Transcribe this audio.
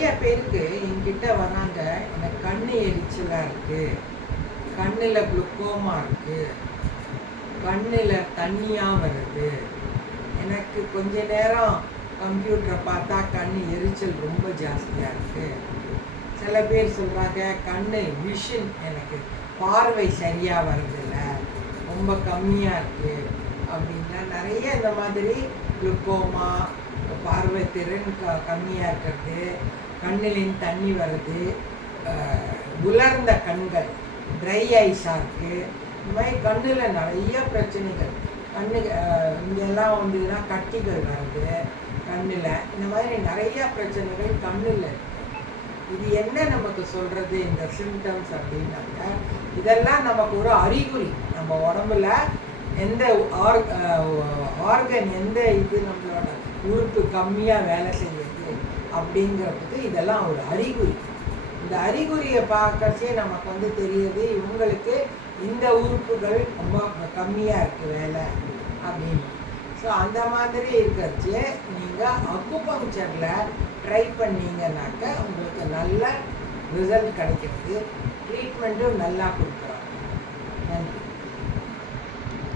நிறைய பேருக்கு என்கிட்ட வராங்க, எனக்கு கண்ணு எரிச்சலாக இருக்குது, கண்ணில் குளுக்கோமா இருக்குது, கண்ணில் தண்ணியாக வருது, எனக்கு கொஞ்ச நேரம் கம்ப்யூட்டரை பார்த்தா கண் எரிச்சல் ரொம்ப ஜாஸ்தியாக இருக்குது. சில பேர் சொல்கிறாங்க கண்ணு விஷன், எனக்கு பார்வை சரியாக வருதில்ல, ரொம்ப கம்மியாக இருக்குது அப்படின்னா நிறைய இந்த மாதிரி குளுக்கோமா, பார்வை திறன் கம்மியாக இருக்கிறது, கண்ணிலின் தண்ணி வருது, உலர்ந்த கண்கள் ட்ரை ஐஸாக இருக்குது, இந்த மாதிரி கண்ணில் நிறைய பிரச்சனைகள். இங்கெல்லாம் வந்ததுன்னா கட்டிகள் வருது கண்ணில், இந்த மாதிரி நிறையா பிரச்சனைகள் கண்ணில் இருக்குது. இது என்ன நமக்கு சொல்கிறது இந்த சிம்டம்ஸ் அப்படின்னாக்க, இதெல்லாம் நமக்கு ஒரு அறிகுறி. நம்ம உடம்புல எந்த ஆர்கன், எந்த இது நம்மளோட உறுப்பு கம்மியாக வேலை செய்யுது அப்படிங்கிறதுக்கு இதெல்லாம் ஒரு அறிகுறி. இந்த அறிகுறியை பார்க்கறச்சே நமக்கு தெரியுது இவங்களுக்கு இந்த உறுப்புகள் ரொம்ப கம்மியாக இருக்குது வேலை அப்படின்னு. ஸோ அந்த மாதிரி இருக்கிறச்சே நீங்கள் அக்குபங்க்சரில் ட்ரை பண்ணிங்கன்னாக்க உங்களுக்கு நல்ல ரிசல்ட் கிடைக்கிறது, ட்ரீட்மெண்ட்டும் நல்லா கொடுக்குறாங்க. நன்றி.